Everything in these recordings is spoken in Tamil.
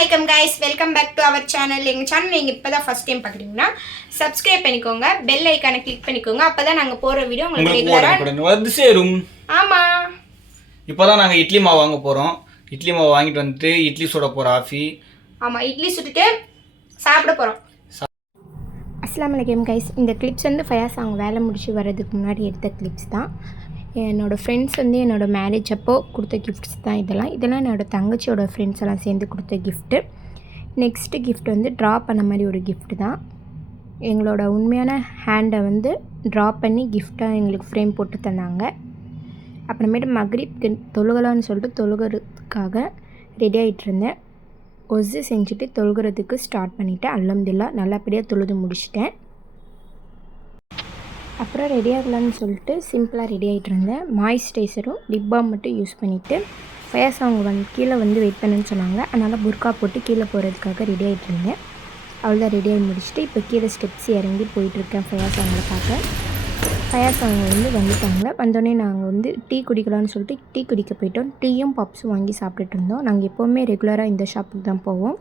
Assalamualaikum guys, welcome back to our channel. எங்க சேனல் நீங்க இப்பதான் ஃபர்ஸ்ட் டைம் பாக்குறீங்கன்னா subscribe பண்ணிக்கோங்க, bell icon கிளிக் பண்ணிக்கோங்க. அப்பதான் நாங்க போற வீடியோ உங்களுக்கு ரெகுலரா வந்து சேரும். ஆமா. இப்போதான் நாங்க இட்லி மாவு வாங்க போறோம். இட்லி மாவு வாங்கிட்டு வந்து இட்லி சுட போறோம் ஆஃபி. ஆமா, இட்லி சுட்டுட்டு சாப்பிட போறோம். Assalamualaikum guys, இந்த clips வந்து ஃபயாஸ் அவங்க வேலை முடிச்சு வரதுக்கு முன்னாடி எடுத்த clips தான். என்னோடய ஃப்ரெண்ட்ஸ் வந்து என்னோடய மேரேஜ் அப்போ கொடுத்த கிஃப்ட்ஸ் தான் இதெல்லாம் என்னோடய தங்கச்சியோட ஃப்ரெண்ட்ஸ் எல்லாம் சேர்ந்து கொடுத்த கிஃப்ட்டு. நெக்ஸ்ட்டு கிஃப்ட் வந்து ட்ரா பண்ண மாதிரி ஒரு கிஃப்ட் தான். எங்களோட உண்மையான ஹேண்டை வந்து ட்ரா பண்ணி கிஃப்டாக எங்களுக்கு ஃப்ரேம் போட்டு தந்தாங்க. அப்புறமேட்டு மக்ரிப்க்கு தொழுகலான்னு சொல்லிட்டு தொழுகிறதுக்காக ரெடி ஆகிட்டு இருந்தேன். ஒஸ்ஸு செஞ்சுட்டு தொழுகிறதுக்கு ஸ்டார்ட் பண்ணிவிட்டேன். அல்ஹம்துலில்லாஹ் நல்லபடியாக தொழுது முடிச்சிட்டேன். அப்புறம் ரெடி ஆகலான்னு சொல்லிட்டு சிம்பிளாக ரெடி ஆகிட்டு இருந்தேன். மாய்ஸ்சரைசரும் லிப் பாம் மட்டும் யூஸ் பண்ணிவிட்டு ஃபயாஸ் அவங்க கீழே வந்து வெயிட் பண்ணுன்னு சொன்னாங்க. அதனால் புர்கா போட்டு கீழே போகிறதுக்காக ரெடி ஆகிட்டு இருந்தேன். அவ்வளோதான் ரெடி ஆகி முடிச்சுட்டு இப்போ கீழே ஸ்டெப்ஸ் இறங்கி போயிட்டுருக்கேன் ஃபயாஸ் அவங்கள பார்க்க. ஃபயாஸ் அவங்க வந்துட்டாங்க. வந்தோடனே நாங்கள் வந்து டீ குடிக்கலான்னு சொல்லிட்டு டீ குடிக்க போயிட்டோம். டீயும் பப்ஸும் வாங்கி சாப்பிட்டுட்டு இருந்தோம். நாங்கள் எப்போவுமே ரெகுலராக இந்த ஷாப்புக்கு தான் போவோம்.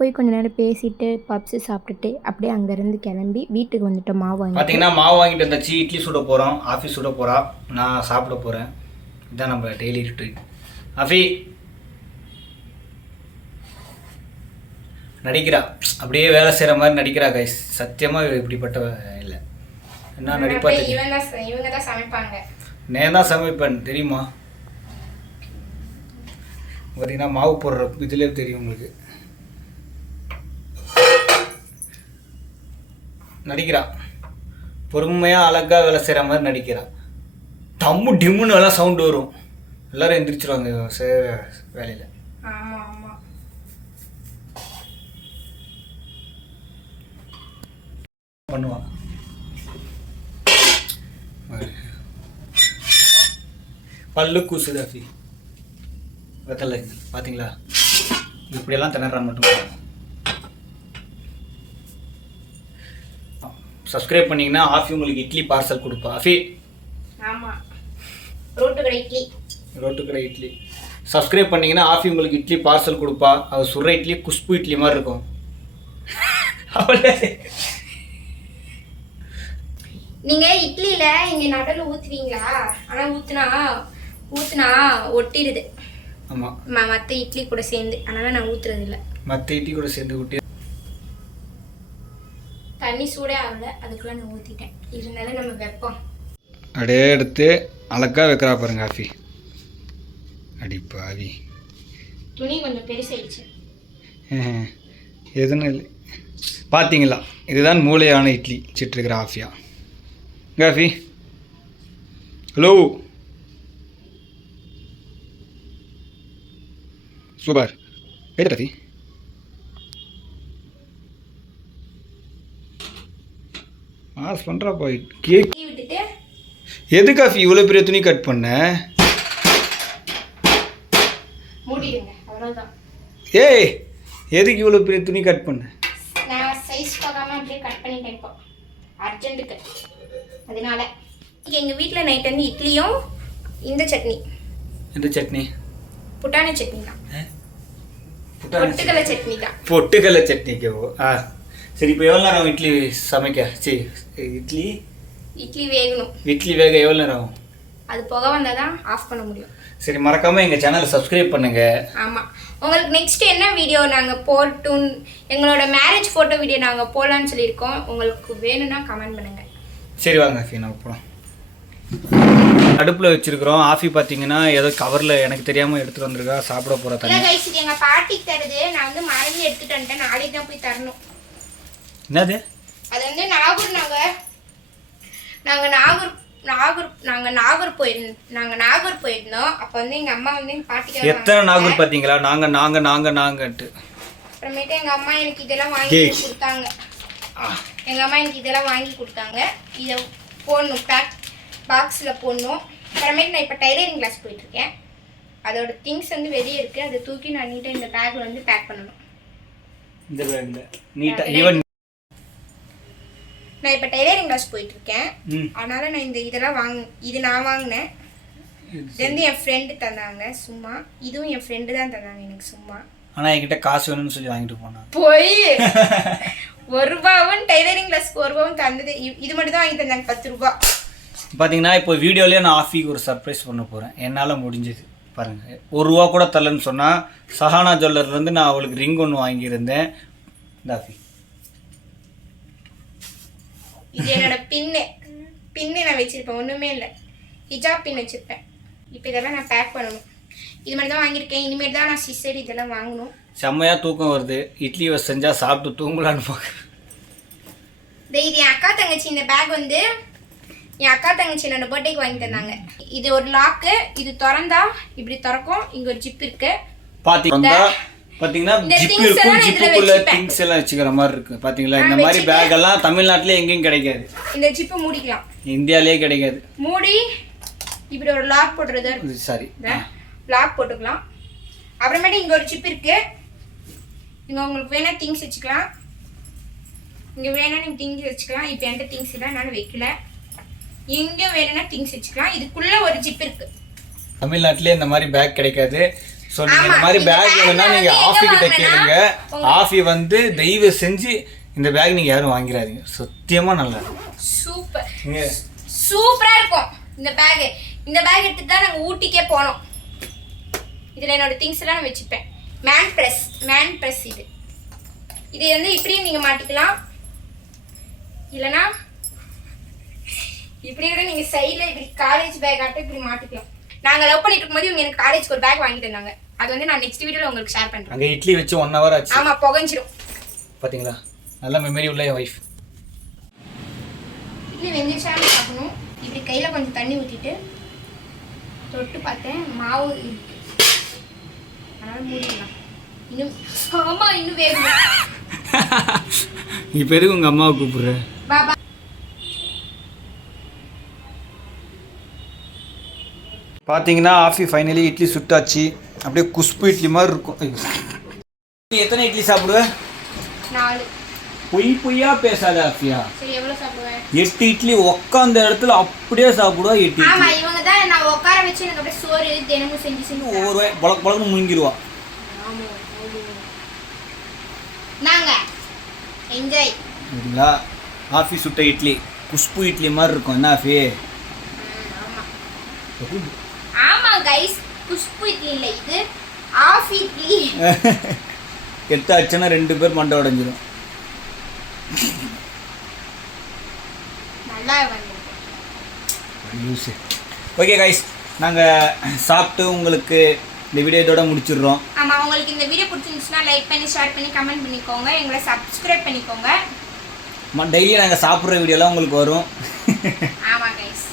போய் கொஞ்சம் நேரம் பேசிட்டு பப்ஸு சாப்பிட்டுட்டு அப்படியே அங்கேருந்து கிளம்பி வீட்டுக்கு வந்துட்டோம். மாவு வாங்கி பார்த்தீங்கன்னா மாவு வாங்கிட்டு வந்தாச்சு. இட்லி சுட போகிறோம், ஆஃபி சுட போகிறா, நான் சாப்பிட போகிறேன். இதுதான் நம்ம டெய்லி ருட்டீன். ஆஃபி நடிக்கிறா, அப்படியே வேலை செய்கிற மாதிரி நடிக்கிறா கைஸ். சத்தியமாக இப்படிப்பட்ட இல்லை. என்ன நடிப்பா? இவங்க தான் சமைப்பாங்க. நான் தான் சமைப்பேன் தெரியுமா? பார்த்தீங்கன்னா மாவு போடுற இதுலேயே தெரியும் உங்களுக்கு. நடிக்கிறா, பொறுமையாக அழகாக வேலை செய்கிற மாதிரி நடிக்கிறா. டம்மு டிம்முன்னு எல்லாம் சவுண்டு வரும், எல்லோரும் எந்திரிச்சிருவாங்க செய்கிற வேலையில். ஆமாம் ஆமாம், பண்ணுவாங்க. பல்லு கூசுது ஆஃபி வெத்தலை. பார்த்தீங்களா இப்படியெல்லாம் திணறான் மட்டும். சப்ஸ்கிரைப் பண்ணிங்கன்னா ஆஃபி உங்களுக்கு இட்லி பார்சல் கொடுப்பா. ஆஃபி ஆமாம், ரோட்டுக்கடை இட்லி சப்ஸ்கிரைப் பண்ணிங்கன்னா ஆஃபி உங்களுக்கு இட்லி பார்சல் கொடுப்பா. அது சுடுற இட்லி குஷ்பு இட்லி மாதிரி இருக்கும். நீங்கள் இட்லியில் இங்கே நடுவில் ஊற்றுவீங்களா? ஆனால் ஊற்றுனா ஒட்டிடுது. ஆமாம், மற்ற இட்லி கூட சேர்ந்து. அதனால் நான் ஊற்றுறது இல்லை. மற்ற இட்லி கூட சேர்ந்து ஊட்டி. தண்ணி சூடே ஆகலை, அதுக்குள்ளே நான் ஊற்றிட்டேன். இருந்தாலும் நம்ம வைப்போம். அப்படியே எடுத்து அழகாக வைக்கிறா பாருங்க ஆஃபி. அடிப்பாவி, துணி கொஞ்சம் பெருசாயிடுச்சு. எதுன்னு இல்லை. பார்த்தீங்களா, இதுதான் மூளையான இட்லி வச்சிட்ருக்கிற ஆஃபியா. ஆஃபி ஹலோ, சூப்பர். கேட்டு ஆஃபி மாஸ் பண்ணுறா போய் கேக் விட்டுட்டு. எது காஃபி இவ்வளோ பெரிய துணி கட் பண்ண? மூடிடுங்க, அவ்வளோதான். ஏய், எதுக்கு இவ்வளோ பெரிய துணி கட் பண்ண? நான் சைஸ் பார்க்காம அப்படியே கட் பண்ணிட்டேன் இப்போ அர்ஜென்ட்டுக்கு. அதனால எங்கள் வீட்டில் நைட் வந்து இட்லியும் இந்த சட்னி. எந்த சட்னி? புட்டாணி சட்னி தான். பொட்டுக்கடலை சட்னி தான். பொட்டுக்கடலை சட்னிக்கு. ஆ சரி, இப்போ எவ்வளோ நேரம் இட்லி சமைக்க? சரி, இட்லி வேக எவ்வளோ நேரம் ஆகும்? அது புகை வந்தால் தான் ஆஃப் பண்ண முடியும். சரி, மறக்காமல் எங்கள் சேனலை சப்ஸ்கிரைப் பண்ணுங்கள். ஆமாம், உங்களுக்கு நெக்ஸ்ட் என்ன வீடியோ நாங்கள் போட்டும் எங்களோட மேரேஜ் ஃபோட்டோ வீடியோ நாங்கள் போடலான்னு சொல்லியிருக்கோம். உங்களுக்கு வேணும்னா கமெண்ட் பண்ணுங்கள். சரி வாங்க ஆஃபி, நம்ம போகலாம். அடுப்பில் வச்சுருக்குறோம். ஆஃபி பார்த்தீங்கன்னா ஏதோ கவரில் எனக்கு தெரியாமல் எடுத்துகிட்டு வந்திருக்கா. சாப்பிட போகிற தண்ணி இது எங்கள் பாட்டிக்கு தருது. நான் வந்து மறந்து எடுத்துகிட்டு வந்துட்டேன். நாளைக்கு தான் போய் தரணும். என்னது? அது வந்து நாகூர் போயிருந்தோம். அப்போ வந்து எங்கள் அம்மா வந்து எங்கள் பாட்டிக்கு எத்தனை நாகூர் பார்த்தீங்களா? நாங்கன்ட்டு அப்புறமேட்டு எங்கள் அம்மா எனக்கு இதெல்லாம் வாங்கி கொடுத்தாங்க. இதை போடணும், பாக்ஸில் போடணும். அப்புறமேட்டு நான் இப்போ டைலரிங் கிளாஸ் போயிட்டுருக்கேன். அதோட திங்ஸ் வந்து வெளியே இருக்குது. அதை தூக்கி நான் நீட்டாக இந்த பேக்கில் வந்து பேக் பண்ணணும். இந்த பேக்கில் நீட்டாக ஈவன். நான் இப்போ டைலரிங் கிளாஸ் போயிட்டுருக்கேன். அதனால் நான் இது நான் வாங்கினேன். இது வந்து என் ஃப்ரெண்டு தந்தாங்க சும்மா. இதுவும் என் ஃப்ரெண்டு தான் தந்தாங்க எனக்கு சும்மா. ஆனால் என்கிட்ட காசு வேணும்னு சொல்லி வாங்கிட்டு போனான். போய் 1 ரூபாவும் டைலரிங் கிளாஸ்க்கு 1 ரூபாவும் தந்தது. இது மட்டும் தான் வாங்கி தந்தாங்க 10 ரூபா. பார்த்தீங்கன்னா இப்போ வீடியோலேயே நான் ஆஃபிக்கு ஒரு சர்ப்ரைஸ் பண்ண போகிறேன். என்னால் முடிஞ்சது பாருங்கள். 1 ரூபா கூட தரலன்னு சொன்னால் சஹானா ஜுவல்லர்லேருந்து நான் அவளுக்கு ரிங் ஒன்று வாங்கியிருந்தேன். இந்த ஆஃபி இது என்னோட பின்னு நான் வச்சுருப்பேன். ஒன்றுமே இல்லை, ஹிஜாப் பின் வச்சுருப்பேன். இப்போ இதெல்லாம் நான் பேக் பண்ணணும். இது மாதிரி தான் வாங்கியிருக்கேன். இனிமேல் தான் நான் சிஸ்டர் இதெல்லாம் வாங்கணும். செம்மையாக தூக்கம் வருது. இட்லி செஞ்சால் சாப்பிட்டு தூங்கலான்னு பார்க்குறேன். இது என் அக்கா தங்கச்சி. இந்த பேக் வந்து என் அக்கா தங்கச்சி என்னோட பர்த்டேக்கு வாங்கி தந்தாங்க. இது ஒரு லாக்கு. இது திறந்தா இப்படி திறக்கும். இங்கே ஒரு ஜிப் இருக்கு. பார்த்தீங்கன்னா ஜிப் இருக்கும். ஜிப்புக்குள்ள திங்ஸ் எல்லாம் வச்சுக்கிற மாதிரி இருக்கு. பார்த்தீங்களா, இந்த மாதிரி பேக் எல்லாம் தமிழ்நாட்டிலே எங்கேயும் கிடைக்காது. இந்த ஜிப்பை மூடிக்கலாம். இந்தியாவிலே கிடைக்காது. மூடி இப்படி ஒரு லாக் போடுறது. சரி, லாக் போட்டுக்கலாம். அப்புறமேட்டு இங்கே ஒரு ஜிப் இருக்கு. இங்கே உங்களுக்கு வேணா திங்ஸ் வச்சுக்கலாம். இங்கே வேணா நீங்கள் திங்ஸ் வச்சுக்கலாம். இப்போ என்கிட்ட திங்ஸ் இல்லை, நான் வைக்கல. எங்கே வேணும்னா திங்ஸ் வச்சுக்கலாம். இதுக்குள்ள ஒரு ஜிப் இருக்கு. தமிழ்நாட்டிலே இந்த மாதிரி பேக் கிடைக்காது. ஸோ நீங்கள் இந்த மாதிரி பேக் வேணும்னா நீங்கள் ஆஃபி கிட்ட கேளுங்க. ஆஃபி வந்து தயவு செஞ்சு இந்த பேக் நீங்கள் யாரும் வாங்கிடாதீங்க. சத்தியமாக நல்லா இருக்கும். சூப்பராக இருக்கும் இந்த பேக். இந்த பேக் எடுத்துட்டு தான் நாங்கள் ஊட்டிக்கே போனோம். இதில் என்னோட திங்ஸ் எல்லாம் நான் வச்சுப்பேன். மேன் ப்ரெஸ் இது வந்து இப்படியும் நீங்கள் மாட்டிக்கலாம். இல்லைன்னா இப்படி கூட நீங்கள் சைடில் இப்படி காலேஜ் பேக் ஆட்டம் இப்படி மாட்டிக்கலாம். நாங்கள் லவ் பண்ணிட்டு இருக்கும்போது இவங்க எனக்கு காலேஜ்க்கு ஒரு பேக் வாங்கி தந்தாங்க. அது வந்து நான் நெக்ஸ்ட் வீடியோவில் உங்களுக்கு ஷேர் பண்ணுறேன். அங்கே இட்லி வச்சு 1 hour ஆச்சு. ஆமாம், புகஞ்சிரும். பார்த்தீங்களா, நல்ல மெமரி உள்ள என் ஒய்ஃப். இட்லி வெந்துச்சான்னு பார்க்கணும். இப்படி கையில் கொஞ்சம் தண்ணி ஊற்றிட்டு தொட்டு பார்த்தேன், மாவு இருக்கு. அதனால மூடிடலாம். இன்னும் வேகும். இப்போ எதுக்கு உங்கள் அம்மாவை கூப்பிடுற? பாபா பார்த்தீங்கன்னா ஆஃபி ஃபைனலி இட்லி சுட்டாச்சு. அப்படியே குஷ்பு இட்லி மாதிரி இருக்கும். நீ எத்தனை இட்லி சாப்பிடுவ? 4. பொய்யா பேசாத ஆஃபியா. சரி, எவ்வளோ சாப்பிடுவேன்? 8 இட்லி உட்காந்த இடத்துல அப்படியே சாப்பிடுவா. 8 இட்லி. ஆமா, இவங்க தான் நான் உட்கார வச்சு எனக்கு அப்படியே சோறு தினமும் செஞ்சு ஒவ்வொரு பழக்கம் முங்கிடுவா. நாங்க என்ஜாய். சரிங்களா, ஆஃபி சுட்ட இட்லி குஷ்பு இட்லி மாதிரி இருக்கும். என்ன ஆஃபி? ஆமா கைஸ், குஷ்பு இட்லி இல்லை, இது ஆஃபி இட்லி. கெட்டாச்சுன்னா 2 பேர் மண்டை உடைஞ்சிடும். நல்லா வந்து ஓகே கைஸ், நாங்கள் சாப்பிட்டு உங்களுக்கு இந்த வீடியோ இதோட முடிச்சிடுறோம். ஆமாம், உங்களுக்கு இந்த வீடியோ பிடிச்சிருந்துச்சுன்னா லைக் பண்ணி ஷேர் பண்ணி கமெண்ட் பண்ணிக்கோங்க. எங்களை சப்ஸ்கிரைப் பண்ணிக்கோங்க. டெய்லி நாங்கள் சாப்பிட்ற வீடியோலாம் உங்களுக்கு வரும். ஆமாம் கைஸ்.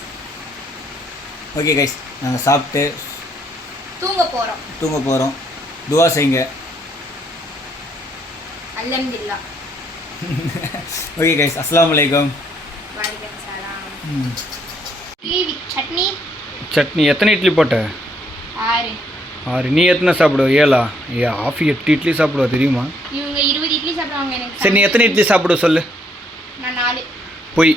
ஓகே கைஸ், நாங்கள் சாப்பிட்டு தூங்க போகிறோம். துவா செய்யுங்க. அல்ஹம்துலில்லாஹ். ஓகே கைஸ், அஸ்ஸலாமு அலைக்கும். வலைக்கும் சலாம். இட்லி வித் சட்னி. எத்தனை இட்லி போட்ட? 6. நீ எத்தனை சாப்பிடுவ? 7. ஆஃபி 8 இட்லி சாப்பிடுவா தெரியுமா? இவங்க 20 இட்லி சாப்பிடுவாங்க. எனக்கு சரி, நீ எத்தனை இட்லி சாப்பிடுவ சொல்லு? நான் 4. பொய்.